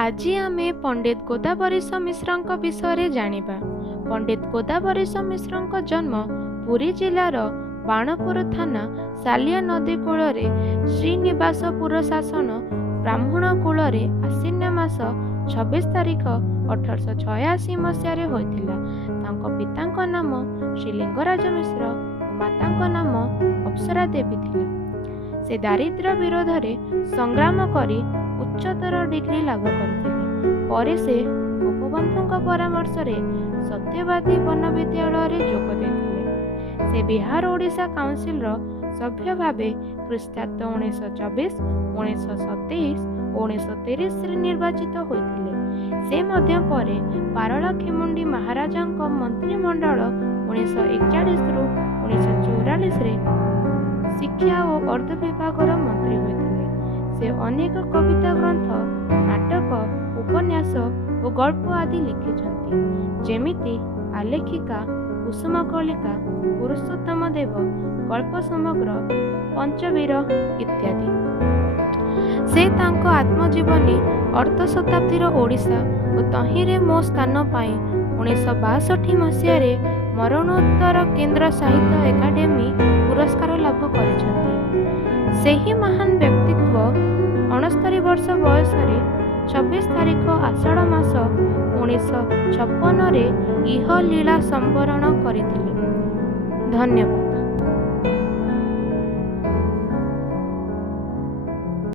আজি आमे पंडित गोदावरीश मिश्र विषय जानिबा। पंडित गोदावरीश मिश्र जन्म पुरी जिलार बाणपुर थाना सालिया नदी कूल श्रीनिवासपुर शासन ब्राह्मण कूल आश्विन मास 26 तारिख 1886 मसीह होइथिला। तांको पितांको नाम श्री लिंगराज मिश्र और मातांको नाम अप्सरा देवी थिला। से दारिद्र्य विरोध में संग्राम करी उच्चतर डिग्री लाभ करथिले। परे से गोपबंधुଙ୍କ परामर्श रे सत्यवादी वन विद्यालय जोग देथिले। से बिहार ओडिशा काउंसिल रो सभ्य भावे ख्रीष्टाब्द 1924, 1927 और 1930 रे निर्वाचित होइथिले। से मध्य परे पारला खेमुंडी महाराजांको मंत्रिमंडल 1941 रु 1944 रे शिक्षा और अर्ध विभाग मंत्री होते। से अनेक कविता ग्रंथ, नाटक, उपन्यास और गल्प आदि लिखिछन्ति, जेमिति आलेखिका, कुसुमकलिका, पुरुषोत्तम देव, गल्प समग्र, पंचवीर इत्यादि। से तांको आत्मजीवनी अर्ध शताब्दीर ओडिशा और तहिरे मो स्थान पाई 1962 मसीह मरणोत्तर केंद्र साहित्य एकाडेमी पुरस्कार लाभ करिछन्ति। सेही महान व्यक्तित्व 69 वर्ष बयस 26 तारिख आषाढ़ मास 1956 इह लीला संवरण करथिले। धन्यवाद।